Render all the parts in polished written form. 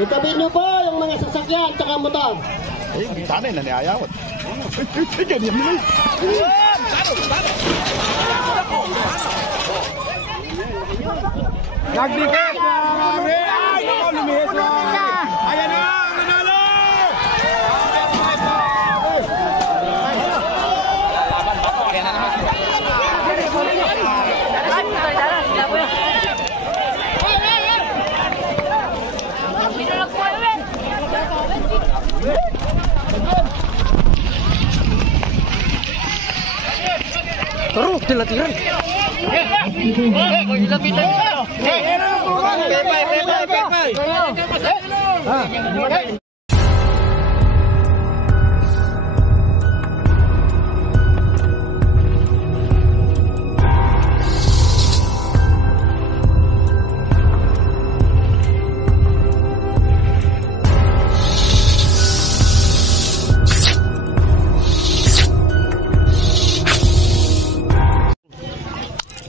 Itabi nyo po yung mga sasakyan at motor. Eh, sana na niayawat. Ganyan mo na. Nagdikit! Ay, lumihis na! Ayan na! Manalo! Terus dilatihan.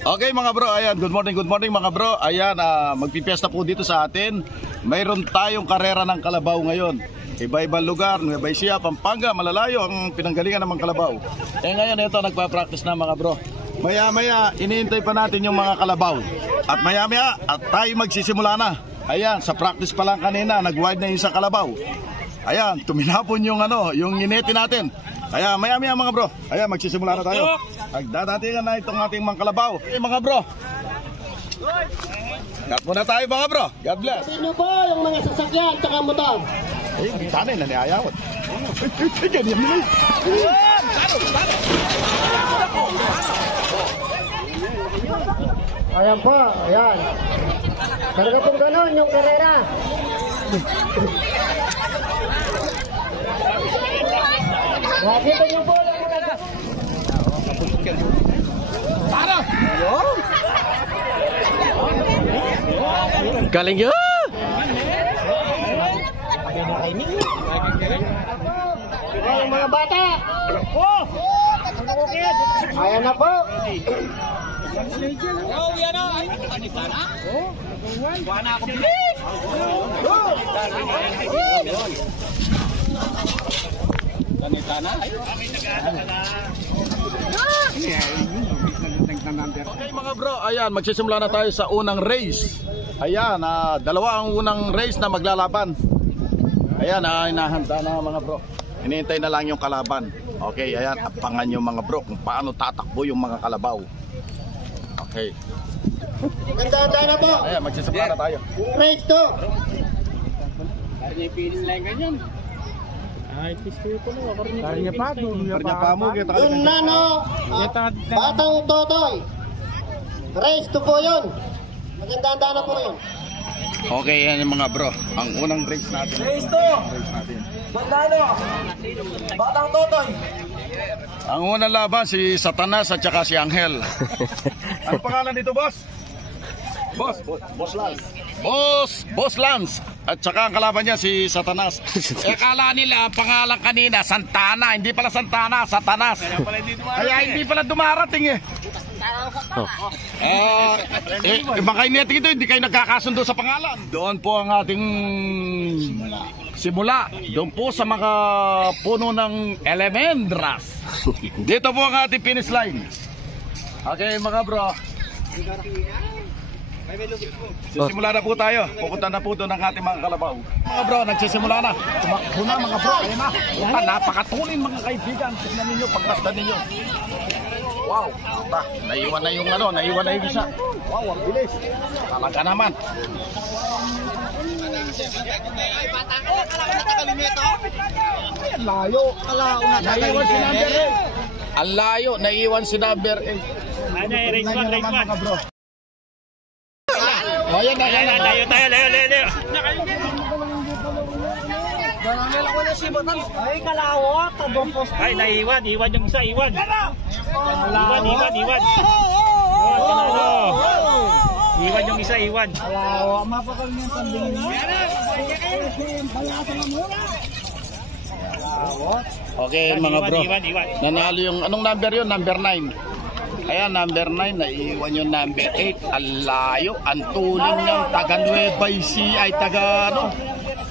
Okay mga bro, ayan, good morning mga bro. Ayan, magpipiesta po dito sa atin. Mayroon tayong karera ng kalabaw ngayon. Iba-ibang lugar, Nueva Ecija, Pampanga, malalayo ang pinanggalingan ng mga kalabaw. Eh ngayon ito, nagpa-practice na mga bro. Maya-maya, iniintay pa natin yung mga kalabaw. At maya-maya, at tayo magsisimula na. Ayan, sa practice pa lang kanina, nag-wide na yung isang kalabaw. Ayan, tuminapon yung yung ineti natin. Kaya maya-maya mga bro, ayan, magsisimula na tayo. Nagdadatingan na itong ating mga kalabaw. Okay mga bro, cut muna tayo mga bro. God bless. Sino po yung mga sasakyan at motor? Eh, sana na niayawat. Ganyan mo na. Ayan po, ayan. Talaga pong ganon yung karera. Nakita niyo po lang mga galing yun! Ay, mga bata! Ayan na po! Okay mga bro, ayan, magsisimula na tayo sa unang race. Ayan, dalawa ang unang race na maglalaban. Ayan, inahanda na mga bro. Hinihintay na lang yung kalaban. Okay, ayan, abangan nyo mga bro kung paano tatakbo yung mga kalabaw. Okay. Ganda na po! Ayan, magsisimula na tayo. Race to! Unano, Batang Totoy. Race to po yun. Maganda na po yun. Okay, yan yung mga bro. Ang unang race natin. Race to! Unano, Batang Totoy. Ang unang laban si Satanas at saka si Angel. Ano pangalan dito, boss? Boss Lance. Boss Lance. At saka ang kalaban niya si Satanas. Akala nila ang pangalan kanina Santana, hindi pala Santana, Satanas. Kaya hindi pala dumarating eh. Baka inetik ito, hindi kayo nagkakasundo sa pangalan. Doon po ang ating simula. Doon po sa mga puno ng Elemendras. Dito po ang ating finish line. Okay mga bro, sisimula na po tayo. Pupunta na po doon ang ating mga kalabaw. Mga bro, nagsisimula na. Tumakbo na mga bro. Ayan na. Napakatuloy mga kaibigan. Tignan ninyo, pagkasdan ninyo. Wow. Naiwan na yung naiwan na yung isa. Wow, ang bilis. Talaga naman. Ang layo. Naiwan si number 8. Ang layo. Naiwan si number 8. Race 1, mga bro. Ayan na. Layo tayo. Ay, kalawat. Ay, naiwan yung isa, iwan. Iwan yung isa, iwan. Kalawat. Mapakalimutan tandingin mo. Okay mga bro. Iwan. Nanalo yung anong number yun? Number 9. Ayan, number 9, naiwan yung number 8. Ang layo, ang tuling ng taga Nueva Ecija ay taga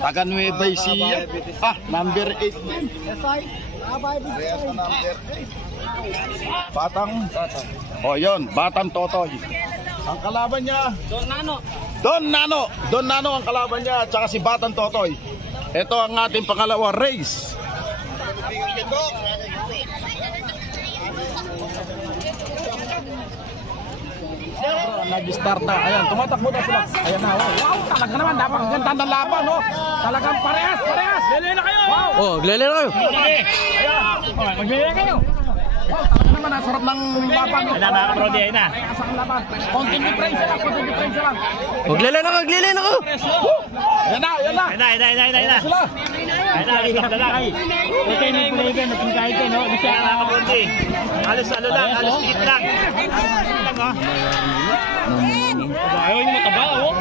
Taga Nueva Ecija. Number 8 din. Reyes na number 8. Batang. Yun, Batang Totoy. Ang kalaban niya, Don Nano ang kalaban niya, at saka si Batang Totoy. Ito ang ating pangalawa race. Nag-start na. Ayan, tumatakbo na sila. Ayan na. Wow, talaga naman. Dapat ang ganda ng laban, no? Talagang parehas. Lele na kayo. Wow. Oh, lele na kayo. Maglili na kayo. Wow, talaga naman. Ang sarap ng laban. Ayan na mga kabrodi, ayan na. Ang laban. Konting difference lang. Maglele na kayo. Ayan na. Ayan na. Sila. Ayan na, alis na lang. Ito yung nagpulagan, nagpintahit kayo, no? Hindi siya mga kabrodi. Alis higit lang. Oh. Ayaw yung mataba, oh.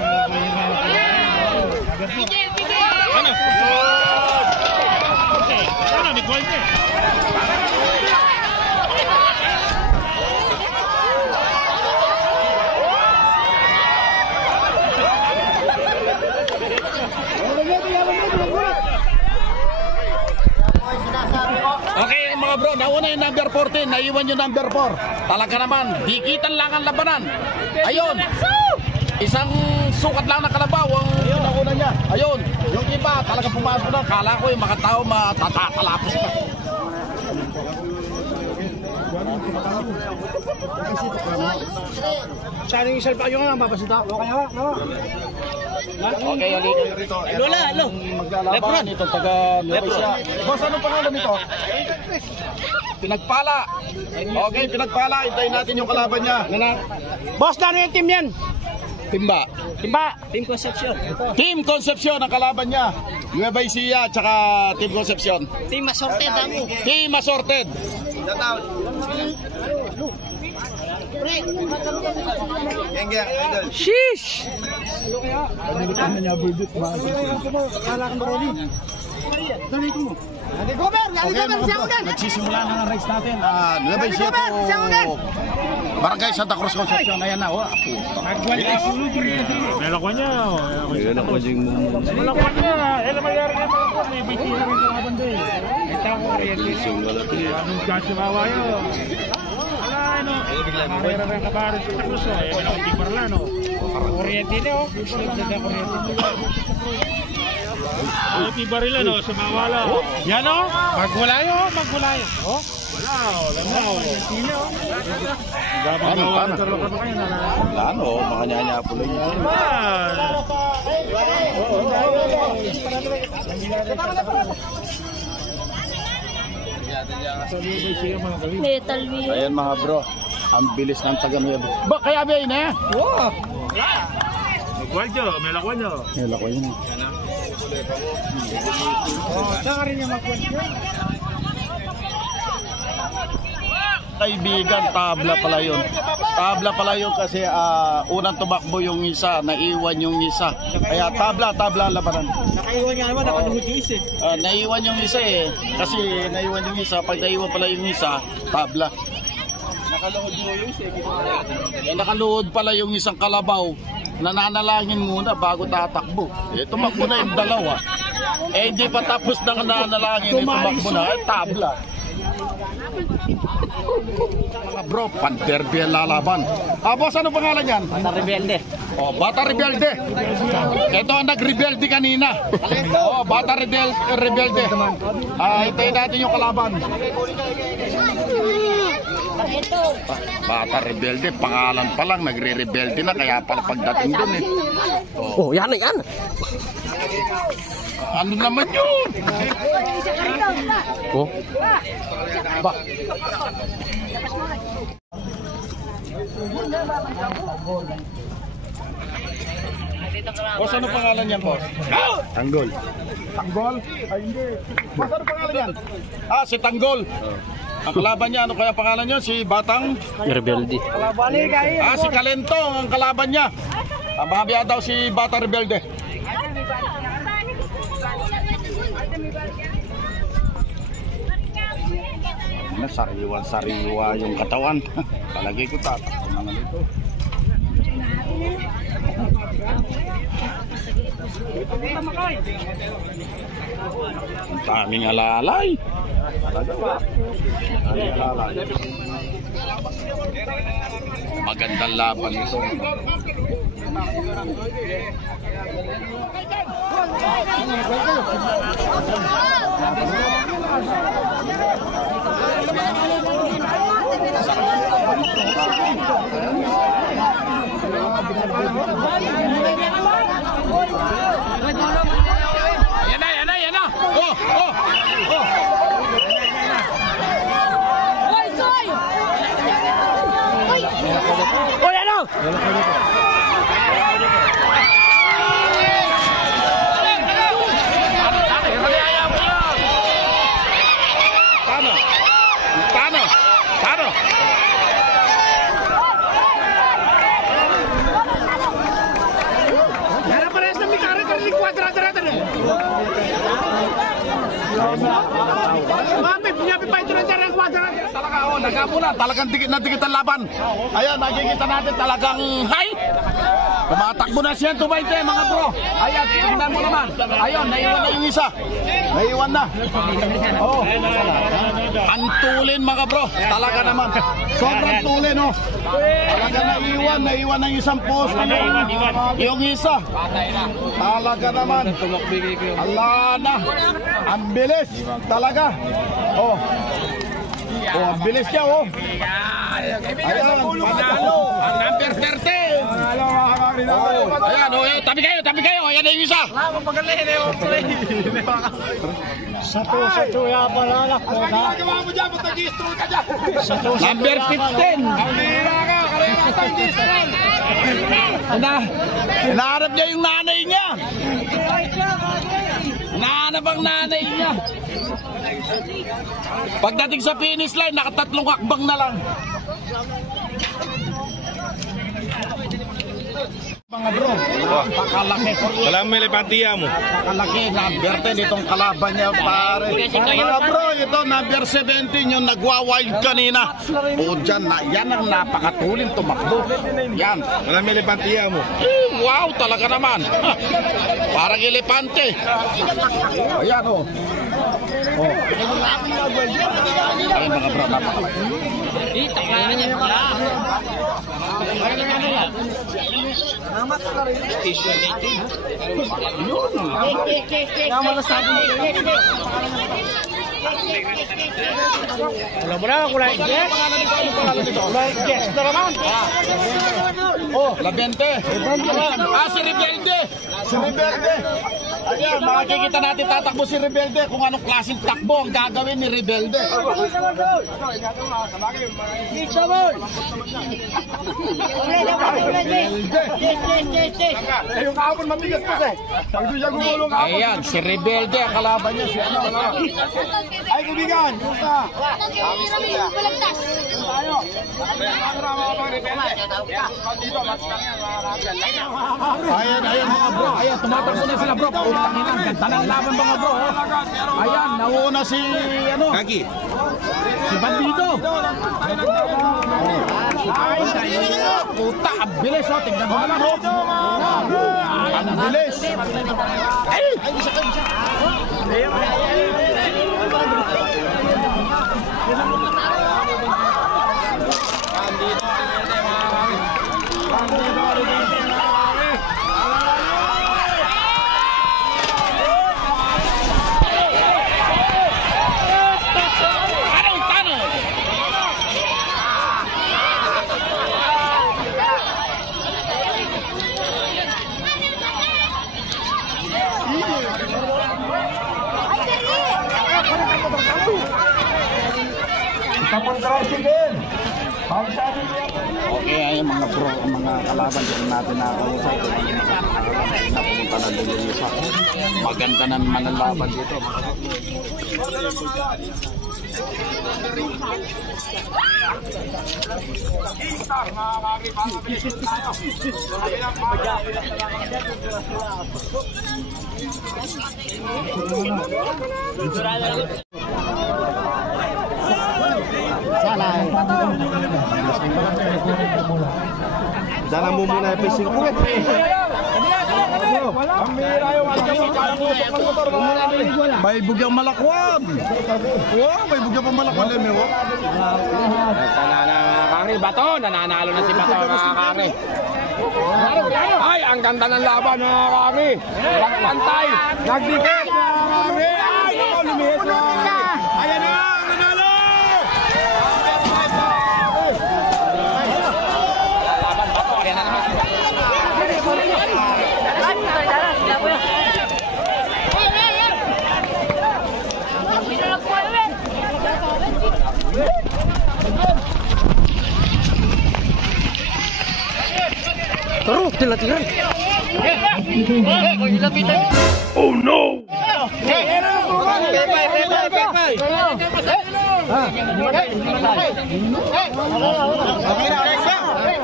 Ano? Okay, ano, may goal niya. Okay mga bro, nauna yung number 14, naiwan yung number 4. Talaga naman, dikitan lang ang labanan. Ayun, isang sukat lang na kalabaw ang nauna niya. Ayun, yung iba talaga pumasok na. Kala ko yung mga tao matatalapos ka. Sana yung salpa yung nga, mapasita. Okay, no? Okay, halika rito. Lola, lo. Maglalaban ito, taga Nueva. Boss, anong pangalan nito? Pinagpala. Okay, Pinagpala. Hintayin natin yung kalaban niya. Boss, gano'n yung team yan? Timba. Team Concepcion. Team Concepcion ang kalaban niya. Nueva Ecija at saka Team Concepcion. Team Assorted ako. Team Assorted. Sheesh! Okay, nagsisimula na ang race natin. Nueva Ecija to Barangay Santa Cruz Concepcion. Ayan na. Melakwan niya. Melakwan niya. Eh, namayari niya malakwan. May bitira rin sa kabanda eh. Ito ang orientation. Anong kasimawa yun? Wala, ano. Marera rin kabarin sa Cruz. Eh, malakwan parla, no? Orientin niya, oh. Ito barila, no? Sumawala. Yan, oh. Magwalayo. Oh. Wala na. Orientin niya, oh. Ano, makanyanya po lang yun. Metal wheel. Ayan mga bro, ang bilis ng taga Nueva. Ba, kaya ba yun eh? Wow! Magwalyo, melakwan nyo. Nila ko yun. Saan rin yung magwalyo? Kaibigan, tabla pala yun. Tabla pala yun kasi unang tumakbo yung isa, naiwan yung isa. Kaya tabla ang labanan. Nakaiwan nga naman, nakaluhod yung isa. Naiwan yung isa eh. Kasi naiwan yung isa, pag naiwan pala yung isa, tabla. Nakaluhod yung isa eh. Nakaluhod pala yung isang kalabaw. Nananalangin muna bago tatakbo. Tumakbo na yung dalawa. Hindi pa tapos na nananalangin, tumakbo na, tabla. Mga bro, pan-derby ang lalaban. Boss, ano pangalan yan? Bata Rebelde. Bata Rebelde. Ito ang nag-rebelde kanina. Bata Rebelde. Hintayin natin yung kalaban. Bata Rebelde, pangalan pa lang, nagre-rebelde na, kaya pala pagdating dun eh. Oh, yan. Ano naman yun? Oh. Ba? Boss, ano pangalan niyan, boss? Tanggol. Tanggol? Ay, hindi. Boss, ano pangalan niyan? Si Tanggol. Ang kalaban niya, ano kaya pangalan niya? Si Batang? Rebelde. Si Kalentong ang kalaban niya. Ang babiya daw si Bata Rebelde. Sariwa yung katawan. Palagay ko tatakbo naman ito. Ang daming alalay. Magandang laban ito. Yan na. Oh. Oh, yan o! Paano? Yan ang parehas na may kare-kare kwadra-drata na. Mami, pinyapi pa ito na dyan ang kwadra-drata. Talaga, nagkamula. Talagang dikit na dikit ang laban. Ayan, nakikita natin talagang high. Tumatakbo na siya, 20 mga bro. Ayan, tingnan mo naman. Ayun, naiwan na yung isa. Naiwan na. Oh. Ang tulin mga bro. Talaga naman. Sobrang tulin, oh. Talaga naiwan ng isang post. Yung isa. Talaga naman. Ala na. Ang bilis. Talaga. Oh. Oh, ang bilis niya, oh. Ayan, panalo. Ang number 13. Oh, ayan, oh, tabi kayo. Ayan na yung isa. Satu ya palalak mo na. Ginagawa mo dyan, ba't nag-i-stroll ka dyan? Number 15. Hinahanap niya yung nanay niya. Hinahanap ang nanay niya. Pagdating sa finish line, nakatatlong hakbang na lang. Mga bro, pakalaki. Wala mo elepantiya mo. Pakalaki, number 10 itong kalaban niya, pare. Mga bro, ito number 17 yung nagwa-wild kanina. O dyan, yan ang napakatulin tumakbo. Yan. Wala mo elepantiya mo. Wow, talaga naman. Parang elepante. Ayan, oh. Ayan mga bro, napakalaki. Alam mo na, kulay guess. Kulay guess na naman. Oh, Labente. Si Rebelde. Si Rebelde. Ayan, makikita natin tatakbo si Rebelde kung anong klaseng takbo ang gagawin ni Rebelde. Yung kahapon matigas pa eh. Pag doon siya gumulong kahapon. Ayan, si Rebelde ang kalaban niya. Si ano. Ay, kaibigan. Kumusta? Ayan mga bro. Ayan, tumatakbo na sila bro. Putang ina, ganda ng laban mga bro. Ayan, nauna si ano? Kaki. Si Bandito. Puta, ang bilis oh. Tignan mo naman oh. Ang bilis. Ay! Okay, ayun mga bro, ang mga kalaban dito natin nakausap. Napunta na din yung isa. Maganda na naman ang laban dito. Dala mo muna yung 5. May bugyang malakwag. Wow, may bugyang pa malakwag. Kari, Bato, nananalo na si Bato mga kari. Ay, ang ganda ng laban mga kari. Pantay, nagdikit mga kari. Ay, ako, lumihis mga kari. Ayan na, nanalo! Laban Bato, ayan na naman. Terus dilatihan. Oh no!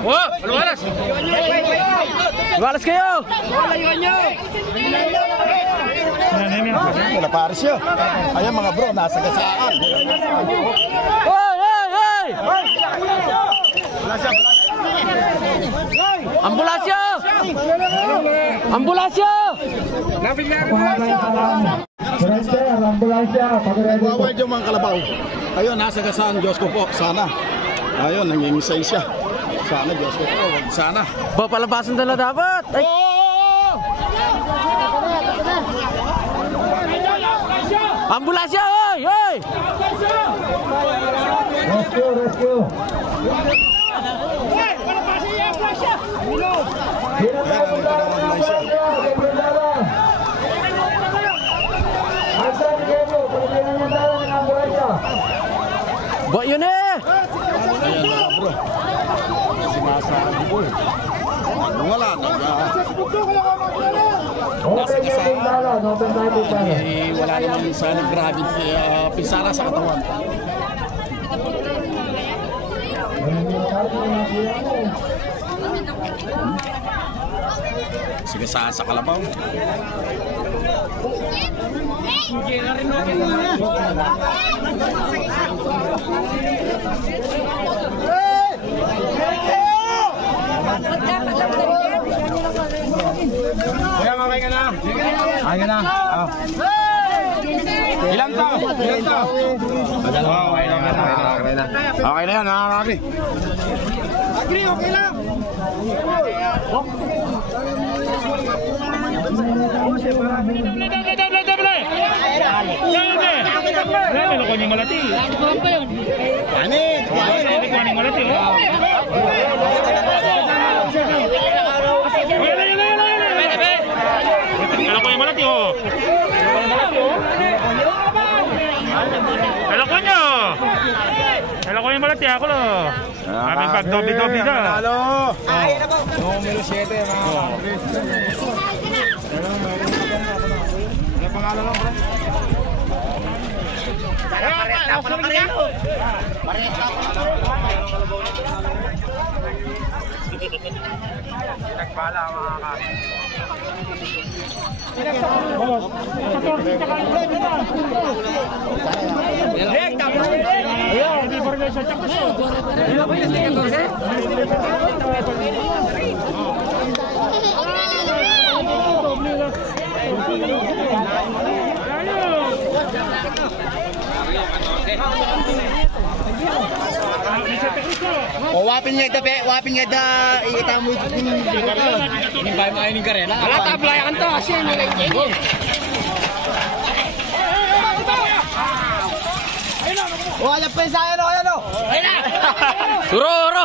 Wah, lumaras. Lumaras kayo. Wala pares yun. Ayan mga bro, nasa gasaan. Hoy, hoy, hoy! Ambulansya! Ambulansya! Bawal yung mga kalabaw. Ayun, nasa gasaan, Diyos ko po, sana. Ayun, nangingisay siya. Sana, Diyos ko po, wag sana. Ba, palabasan na dapat. Ay. Ambulansya, hoy, hoy! Rescue. Ba, yun eh! Ayan mga bro. Sinasabi ko eh. Wala na. Wala naman sana gravity, pisara sa katawan. Sige sa kalabaw. Ilan to? Okay na yan, nakakari. Okay lang. Ano ko ni malati? Ani? Hindi ko ni malati. Ano ko yung malati oh? Ano ko nyo? Ano ko yung malati ako lo? Aming pag dobi-dobi na. Halo. Numero 7 mga Ano pangalan lang bro? Nagpala mga kari. Hindi ba rin sa Chacos? O wapin nga ita mo Hindi pa yung makinig ka rin. Wala taplayan to kasi wala pa sa ano ano. Suro!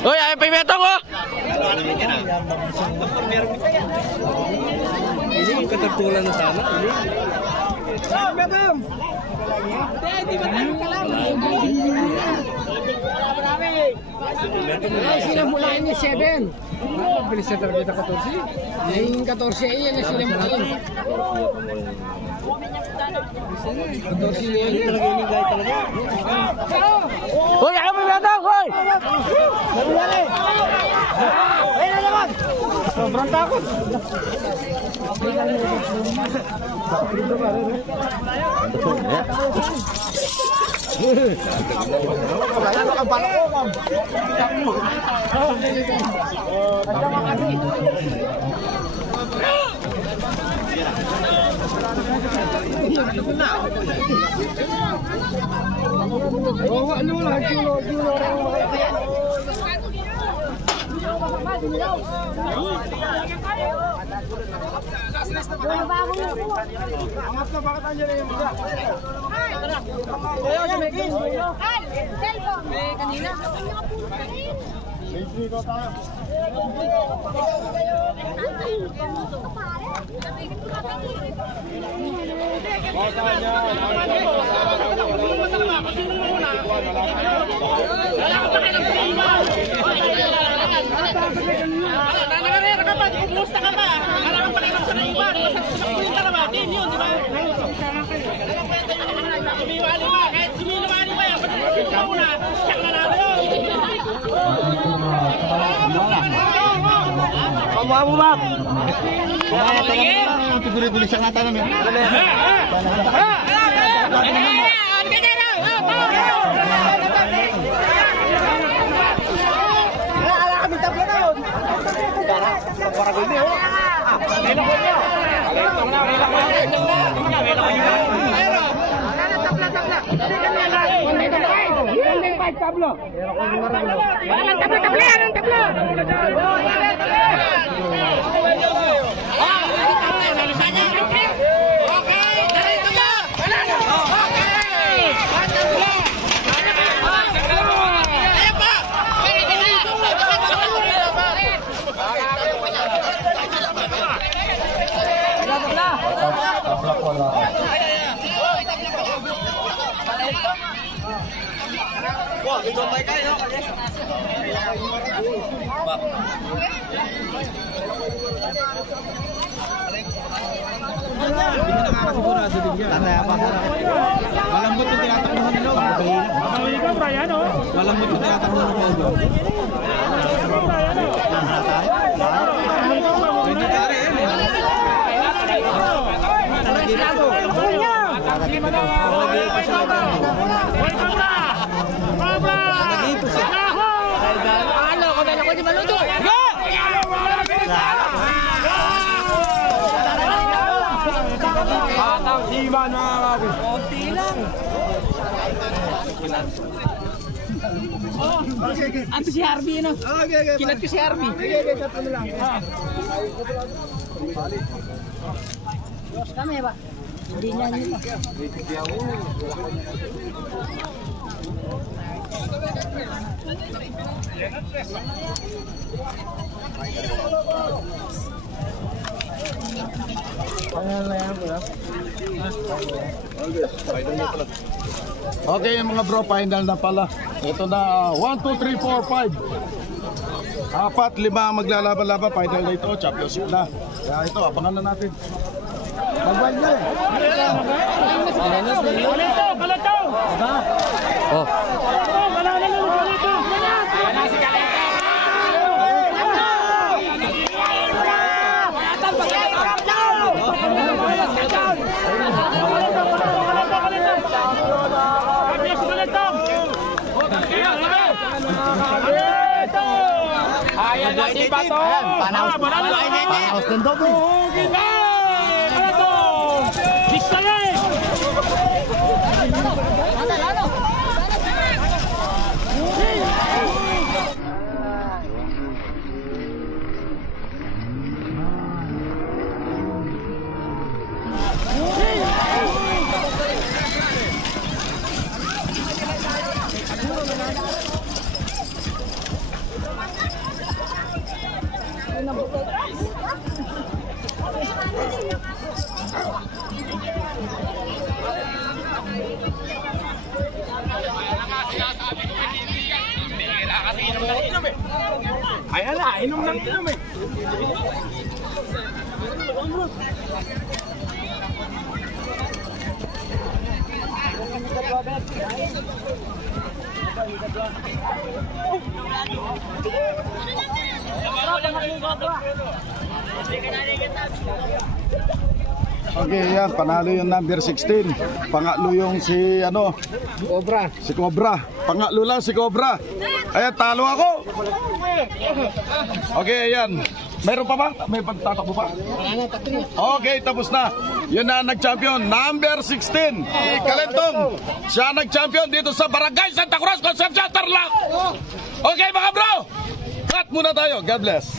Hoy, ayaw pa yung metong oh! Hindi yung katagtulan na sana. Ay, sinamulaan niya 7. Bilis na talaga 14. Yung 14 ay yan na sinamulaan. 14 yan. Hoy, ayaw pa yung metong! Hoy! Ayun na naman! Sobrang takot. Malambot yung tinatakbuhan nila. Ikaw, Brian, oh. Malambot yung tinatakbuhan nila. Pwede tari yan eh. Batang siman mga kabi. Konti lang. Ano si Harvey, ano? Kinat ko si Harvey. Kami ba? Hindi niya nyo pa. Okay mga bro, final na pala. Ito na 1, 2, 3, 4, 5. 4, 5 maglalaban-laban. Final na ito, championship na. Kaya ito, abangan na natin. Mag-wild na eh. Kalito! Oh. Ayan na si Bato. Panaos ng doble. Ano to? Bisayay! Ayan na, inom ng inom eh. Okay, yan. Panalo yung number 16. Pangatlo yung si, ano, Cobra. si Cobra. Pangatlo lang si Cobra. Ayan, talo ako. Okay, ayan. Meron pa ba? May pagtatakbo pa? Okay, tapos na. Yun na nag-champion. Number 16. Kalentong. Siya nag-champion dito sa Barangay Santa Cruz, Concepcion, Tarlac. Okay, mga bro. Cut muna tayo. God bless.